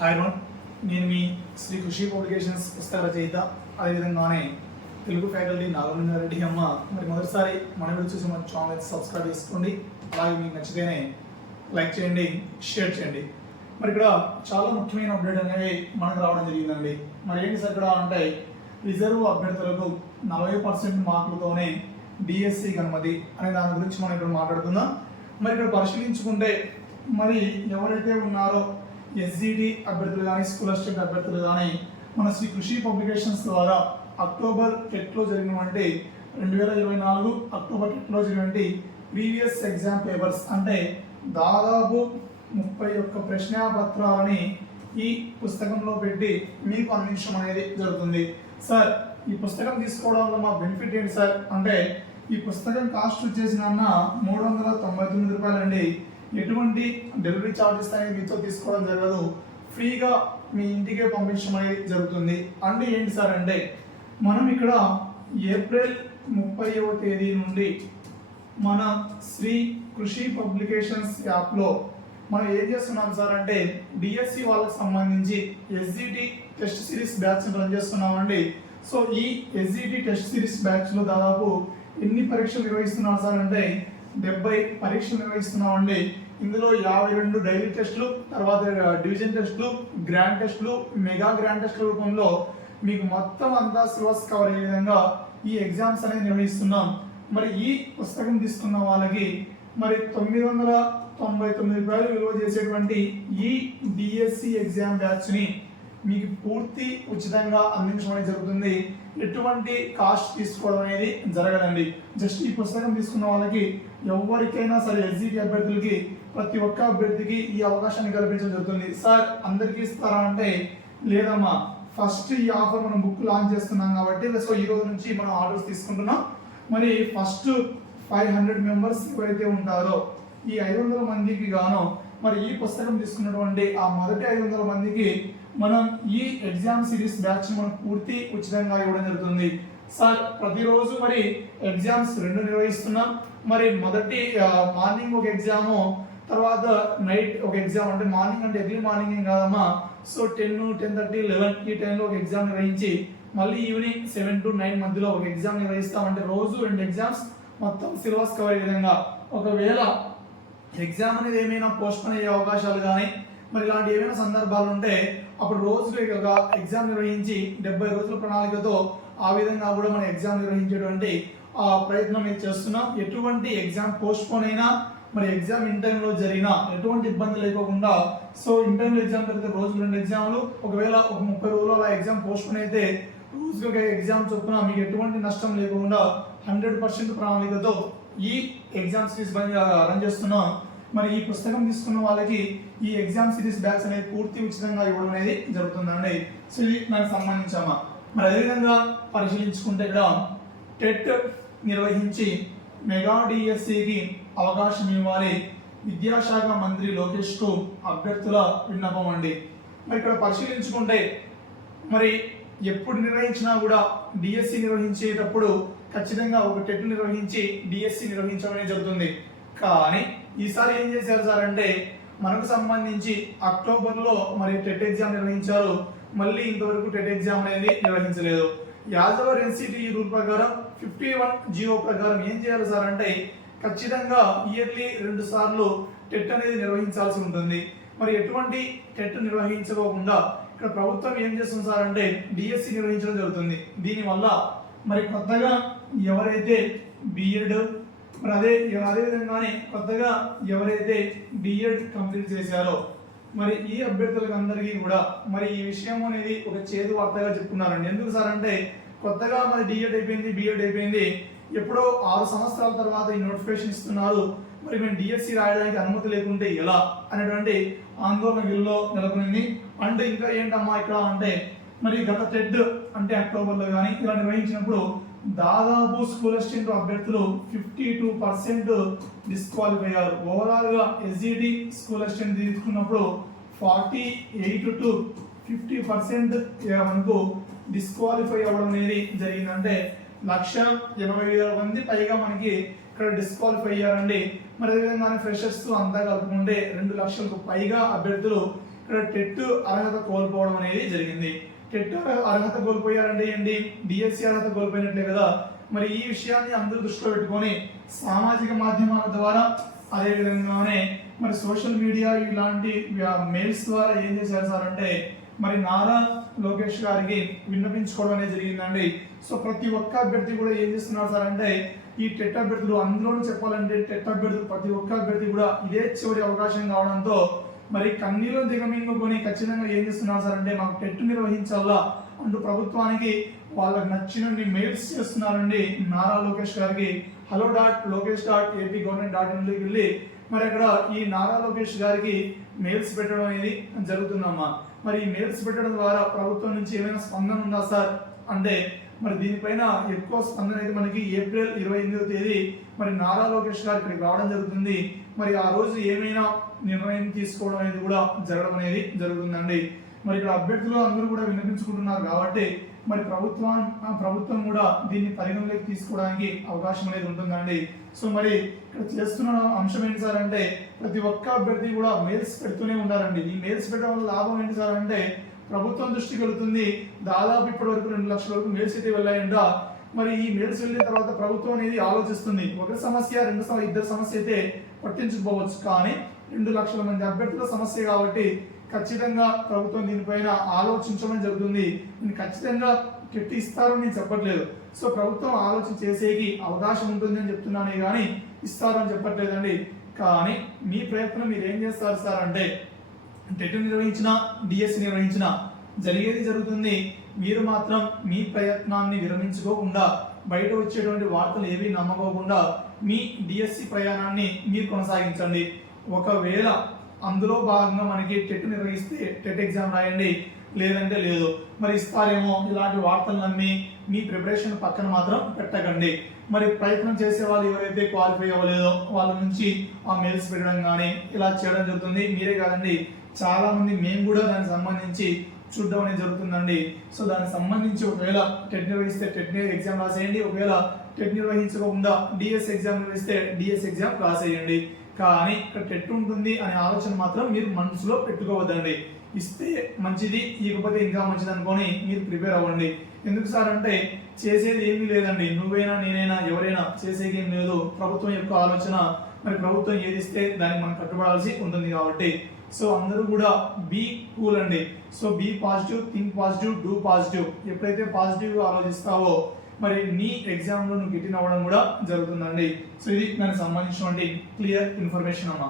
Hi రోన్ నేను మీ శ్రీ కృషి publications పుస్తక రచయిత అదేవిధంగానే తెలుగు ఫ్యాకల్టీ నాగమణిరెడ్డి అమ్మ మరి మొదటిసారి మన వీడియో చూసి మన ఛానల్ సబ్స్క్రైబ్ చేసుకోండి. అలాగే మీకు నచ్చితేనే లైక్ చేయండి షేర్ చేయండి. మరి ఇక్కడ చాలా ముఖ్యమైన అప్డేట్ అనేవి మనకు రావడం జరిగిందండి. మరి ఏంటి సార్ ఇక్కడ అంటే రిజర్వ్ అభ్యర్థులకు నలభై పర్సెంట్ మార్కులతోనే డిఎస్సి అనుమతి అనే దాని గురించి మనం ఇక్కడ మాట్లాడుకుందాం. మరి ఇక్కడ పరిశీలించుకుంటే మరి ఎవరైతే ఉన్నారో ఎస్జిటి అభ్యర్థులు కానీ స్కూలర్షిప్ అభ్యర్థులు కానీ మన శ్రీ కృషి పబ్లికేషన్స్ ద్వారా అక్టోబర్ టెట్లో జరిగినటువంటి రెండు వేల ఇరవై నాలుగు అక్టోబర్ టెట్లో జరిగినటువంటి ప్రీవియస్ ఎగ్జామ్ పేపర్స్. అంటే దాదాపు ముప్పై ఒక్క ప్రశ్నాపత్రాలని ఈ పుస్తకంలో పెట్టి మీకు అందించడం అనేది జరుగుతుంది. సార్ ఈ పుస్తకం తీసుకోవడం వల్ల మా బెనిఫిట్ ఏంటి సార్? అంటే ఈ పుస్తకం కాస్ట్ వచ్చేసి నాన్న మూడు వందల తొంభై తొమ్మిది రూపాయలండి. ఎటువంటి డెలివరీ ఛార్జెస్ అనేవి మీతో తీసుకోవడం జరగదు. ఫ్రీగా మీ ఇంటికే పంపించడం అనేది జరుగుతుంది. అంటే ఏంటి సార్ అంటే మనం ఇక్కడ ఏప్రిల్ ముప్పైవ తేదీ నుండి మన శ్రీ కృషి పబ్లికేషన్స్ యాప్లో మనం ఏం చేస్తున్నాం సార్ అంటే డిఎస్సి వాళ్ళకి సంబంధించి SGT test series batch run చేస్తున్నామండి. సో ఈ ఎస్జిటి టెస్ట్ సిరీస్ బ్యాచ్లో దాదాపు ఎన్ని పరీక్షలు నిర్వహిస్తున్నారు సార్ అంటే డెబ్బై పరీక్షలు నిర్వహిస్తున్నామండి. ఇందులో యాభై రెండు డైలీ టెస్టులు తర్వాత డివిజన్ టెస్టులు గ్రాండ్ టెస్టులు మెగా గ్రాండ్ టెస్టుల రూపంలో మీకు మొత్తం అంతా సిలబస్ కవర్ అయ్యే విధంగా ఈ ఎగ్జామ్స్ అనేది నిర్వహిస్తున్నాం. మరి ఈ పుస్తకం తీసుకున్న వాళ్ళకి మరి తొమ్మిది వందల తొంభై తొమ్మిది రూపాయలు విలువ చేసేటువంటి ఈ డిఎస్సి ఎగ్జామ్ బ్యాచ్ని మీకు పూర్తి ఉచితంగా అందించడం అనేది జరుగుతుంది. ఎటువంటి కాస్ట్ తీసుకోవడం అనేది జరగదండి. జస్ట్ ఈ పుస్తకం తీసుకున్న వాళ్ళకి ఎవరికైనా సరే ఎస్జిటి అభ్యర్థులకి ప్రతి ఒక్క అభ్యర్థికి ఈ అవకాశాన్ని కల్పించడం జరుగుతుంది. సార్ అందరికీ ఇస్తారా అంటే లేదమ్మా. ఫస్ట్ ఈ ఆఫర్ మనం బుక్ లాంచ్ చేస్తున్నాం కాబట్టి సో ఈ రోజు నుంచి మనం ఆర్డర్స్ తీసుకుంటున్నాం. మరి ఫస్ట్ ఫైవ్ హండ్రెడ్ మెంబర్స్ ఎవరైతే ఉంటారో ఈ ఐదు వందల మందికి గాను మరి ఈ పుస్తకం తీసుకున్నటువంటి ఆ మొదటి ఐదు వందల మందికి మనం ఈ ఎగ్జామ్ సిరీస్ బ్యాచ్ మనం పూర్తి ఉచితంగా ఇవ్వడం జరుగుతుంది. సార్ ప్రతిరోజు మరి ఎగ్జామ్స్ రెండు నిర్వహిస్తున్నాం. మరి మొదటి మార్నింగ్ ఒక ఎగ్జాము తర్వాత నైట్ ఒక ఎగ్జామ్ అంటే మార్నింగ్ అంటే ఎర్లీ మార్నింగ్ ఏం కాదమ్మా. So ten ten thirty eleven ఈ టైంలో ఒక ఎగ్జామ్ నిర్వహించి మళ్ళీ ఈవినింగ్ సెవెన్ టు నైన్ మధ్యలో ఒక ఎగ్జామ్ నిర్వహిస్తామంటే రోజు రెండు ఎగ్జామ్స్ మొత్తం సిలబస్ కవర్ అయ్యే విధంగా. ఒకవేళ ఎగ్జామ్ అనేది ఏమైనా పోస్ట్పోన్ అయ్యే అవకాశాలు కానీ మరి ఇలాంటి ఏమైనా సందర్భాలు ఉంటే అప్పుడు రోజుకి ఒక ఎగ్జామ్ నిర్వహించి డెబ్బై రోజుల ప్రణాళికతో ఆ విధంగా కూడా మనం ఎగ్జామ్ నిర్వహించేటువంటి ఆ ప్రయత్నం మేము చేస్తున్నాం. ఎటువంటి ఎగ్జామ్ పోస్ట్పోన్ అయినా మరి ఎగ్జామ్ ఇన్ టైంలో జరిగినా ఎటువంటి ఇబ్బంది లేకోకుండా సో ఇన్ టైంలో ఎగ్జామ్ జరిగితే రోజు రెండు ఎగ్జామ్లు ఒకవేళ ఒక ముప్పై రోజులు అలా ఎగ్జామ్ పోస్ట్పోన్ అయితే రోజుకి ఒక ఎగ్జామ్ చొప్పున మీకు ఎటువంటి నష్టం లేకుండా హండ్రెడ్ పర్సెంట్ ప్రణాళికతో ఈ ఎగ్జామ్ సిరీస్ రన్ చేస్తున్నాం. మరి ఈ పుస్తకం తీసుకున్న వాళ్ళకి ఈ ఎగ్జామ్ సిరీస్ బ్యాగ్స్ అనేది పూర్తి ఉచితంగా ఇవ్వడం అనేది జరుగుతుందండి. సో ఇది నాకు సంబంధించామా మరి అదేవిధంగా పరిశీలించుకుంటే ఇక్కడ టెట్ నిర్వహించి మెగా డిఎస్సికి అవకాశం ఇవ్వాలి విద్యాశాఖ మంత్రి లోకేష్కు అభ్యర్థుల విన్నపం అండి. మరి ఇక్కడ పరిశీలించుకుంటే మరి ఎప్పుడు నిర్వహించినా కూడా డిఎస్సి నిర్వహించేటప్పుడు ఖచ్చితంగా ఒక టెట్ నిర్వహించి డిఎస్సి నిర్వహించడం అనేది జరుగుతుంది. కానీ ఈసారి ఏం చేశారు సార్ అంటే మనకు సంబంధించి అక్టోబర్లో మరి టెట్ ఎగ్జామ్ నిర్వహించారు. మళ్ళీ ఇంతవరకు టెట్ ఎగ్జామ్ అనేది నిర్వహించలేదు. యాదవర్ ఎన్సిటి రూల్ ప్రకారం ఫిఫ్టీ వన్ జియో ప్రకారం ఏం చేయాలి సార్ అంటే ఖచ్చితంగా ఇయర్లీ రెండు సార్లు టెట్ అనేది నిర్వహించాల్సి ఉంటుంది. మరి ఎటువంటి టెట్ నిర్వహించుకోకుండా ఇక్కడ ప్రభుత్వం ఏం చేస్తుంది సార్ అంటే డిఎస్సి నిర్వహించడం జరుగుతుంది. దీనివల్ల మరి కొత్తగా ఎవరైతే బిఎడ్ మరి అదే అదే విధంగానే కొత్తగా ఎవరైతే బిఎడ్ కంప్లీట్ చేశారో మరి ఈ అభ్యర్థులకు అందరికీ కూడా మరి ఈ విషయం అనేది ఒక చేదు వార్తగా చెప్తున్నారండి. ఎందుకు సార్ అంటే కొత్తగా మరి డిఎడ్ అయిపోయింది బిఎడ్ అయిపోయింది. ఎప్పుడో ఆరు సంవత్సరాల తర్వాత ఈ నోటిఫికేషన్ ఇస్తున్నారు. మరి మేము డిఎస్సి రాయడానికి అనుమతి లేకుంటే ఎలా అనేటువంటి ఆందోళన వీళ్ళలో నెలకొనింది. అంటే ఇంకా ఏంటమ్మా ఇక్కడ అంటే మరి గత టెడ్ అంటే అక్టోబర్లో కానీ ఇలా నిర్వహించినప్పుడు దాదాపు స్కూల్ అభ్యర్థులు ఫిఫ్టీ టూ పర్సెంట్ డిస్క్వాలిఫై అయ్యారు. ఓవరాల్గా ఎస్జిటి స్కూల్ తీసుకున్నప్పుడు forty eight to fifty percent మనకు డిస్క్వాలిఫై అవ్వడం అనేది జరిగిందంటే లక్ష ఇరవై వేల మంది పైగా మనకి ఇక్కడ డిస్క్వాలిఫై అయ్యారండి. మరి అదేవిధంగా ఫ్రెషర్స్ అంతా కలుపుకుంటే రెండు లక్షలకు పైగా అభ్యర్థులు ఇక్కడ టెట్ అర్హత కోల్పోవడం అనేది జరిగింది. టెట్ అర్హత కోల్పోయారంటే ఏంటి? డిఎస్సి అర్హత కోల్పోయినట్లే కదా. మరి ఈ విషయాన్ని అందరూ దృష్టిలో పెట్టుకొని సామాజిక మాధ్యమాల ద్వారా అదేవిధంగానే మరి సోషల్ మీడియా ఇలాంటి మెయిల్స్ ద్వారా ఏం చేశారు సార్ అంటే మరి నారా లోకేష్ గారికి విన్నపించుకోవడం అనేది జరిగిందండి. సో ప్రతి ఒక్క అభ్యర్థి కూడా ఏం చేస్తున్నారు సార్ అంటే ఈ టెట్ అభ్యర్థులు అందులోనూ చెప్పాలంటే టెట్ అభ్యర్థులు ప్రతి ఒక్క అభ్యర్థి కూడా ఇదే చివరి అవకాశం కావడంతో మరి కన్నీలో దిగమింగుకొని ఖచ్చితంగా ఏం చేస్తున్నారు సార్ అంటే మాకు టెట్ నిర్వహించాలా అంటూ ప్రభుత్వానికి వాళ్ళకి నచ్చినన్ని మెయిల్స్ చేస్తున్నారండి. నారా లోకేష్ గారికి. Hello dot Lokesh dot AP government dot ఇన్లోకి వెళ్ళి మరి అక్కడ ఈ నారా లోకేష్ గారికి మెయిల్స్ పెట్టడం అనేది జరుగుతుందమ్మా. మరి ఈ మెయిల్స్ పెట్టడం ద్వారా ప్రభుత్వం నుంచి ఏమైనా స్పందన ఉందా సార్? అంటే మరి దీనిపైన ఎక్కువ స్పందన అయితే మనకి ఏప్రిల్ ఇరవై ఎనిమిదవ తేదీ మరి నారా లోకేష్ గారు ఇక్కడికి రావడం జరుగుతుంది. మరి ఆ రోజు ఏమైనా నిర్ణయం తీసుకోవడం అనేది కూడా జరగడం అనేది జరుగుతుందండి. మరి ఇక్కడ అభ్యర్థులు అందరూ కూడా వినిపించుకుంటున్నారు కాబట్టి మరి ప్రభుత్వం ప్రభుత్వం కూడా దీన్ని పరిగణలోకి తీసుకోవడానికి అవకాశం అనేది ఉంటుందండి. సో మరి ఇక్కడ చేస్తున్న అంశం ఏంటి సార్ అంటే ప్రతి ఒక్క అభ్యర్థి కూడా మెయిల్స్ పెడుతూనే ఉండాలండి. ఈ మెయిల్స్ పెట్టడం వల్ల లాభం ఏంటి సార్ అంటే ప్రభుత్వం దృష్టికి వెళుతుంది దాదాపు ఇప్పటి వరకు రెండు లక్షల వరకు మెయిల్స్ అయితే వెళ్ళాయంట. మరి ఈ మెయిల్స్ వెళ్ళిన తర్వాత ప్రభుత్వం అనేది ఆలోచిస్తుంది. ఒక సమస్య రెండు సమస్య ఇద్దరు సమస్య అయితే పట్టించుకోవచ్చు కానీ రెండు లక్షల మంది అభ్యర్థుల సమస్య కాబట్టి ఖచ్చితంగా ప్రభుత్వం దీనిపైన ఆలోచించడం జరుగుతుంది. నేను ఖచ్చితంగా కెట్టి ఇస్తారు నేను చెప్పట్లేదు. సో ప్రభుత్వం ఆలోచన చేసేకి అవకాశం ఉంటుంది అని చెప్తున్నానే కానీ ఇస్తారని చెప్పట్లేదండి. కానీ మీ ప్రయత్నం మీరు ఏం చేస్తారు సార్ అంటే టెట్ నిర్వహించిన డిఎస్సి నిర్వహించిన జరిగేది జరుగుతుంది. మీరు మాత్రం మీ ప్రయత్నాన్ని విరమించుకోకుండా బయట వచ్చేటువంటి వార్తలు ఏవి నమ్మకోకుండా మీ డిఎస్సి ప్రయాణాన్ని మీరు కొనసాగించండి. ఒకవేళ అందులో భాగంగా మనకి టెట్ నిర్వహిస్తే టెట్ ఎగ్జామ్ రాయండి. లేదంటే లేదు. మరి ఇస్తారేమో ఇలాంటి వార్తలు నమ్మి మీ ప్రిపరేషన్ పక్కన మాత్రం పెట్టకండి. మరి ప్రయత్నం చేసే వాళ్ళు ఎవరైతే క్వాలిఫై అవ్వలేదో వాళ్ళ నుంచి ఆ మెయిల్స్ పెట్టడం కానీ ఇలా చేయడం జరుగుతుంది. మీరే కాదండి చాలా మంది మేము కూడా దానికి సంబంధించి చూడడం అనేది జరుగుతుందండి. సో దానికి సంబంధించి ఒకవేళ టెట్ నిర్వహిస్తే టెట్ ఎగ్జామ్ రాసేయండి. ఒకవేళ టెట్ నిర్వహించకుండా డిఎస్ ఎగ్జామ్ నిర్వహిస్తే డిఎస్ ఎగ్జామ్ రాసేయండి. కానీ ఇక్కడ టెట్ ఉంటుంది అనే ఆలోచన మాత్రం మీరు మనసులో పెట్టుకోవద్దండి. ఇస్తే మంచిది ఇకపోతే ఇంకా మంచిది అనుకొని మీరు ప్రిపేర్ అవ్వండి. ఎందుకు సార్ అంటే చేసేది ఏమీ లేదండి. నువ్వైనా నేనైనా ఎవరైనా చేసేది ఏం లేదు. ప్రభుత్వం యొక్క ఆలోచన మరి ప్రభుత్వం ఏది ఇస్తే దానికి మనం కట్టుబడాల్సి ఉంటుంది కాబట్టి. సో అందరూ కూడా బీ కూల్ అండి. So be positive think positive do positive ఎప్పుడైతే పాజిటివ్గా ఆలోచిస్తావో మరి నీ ఎగ్జామ్లో నువ్వు గెటిన్ అవ్వడం కూడా జరుగుతుందండి. సో ఇది దానికి సంబంధించినటువంటి క్లియర్ ఇన్ఫర్మేషన్ అమ్మా.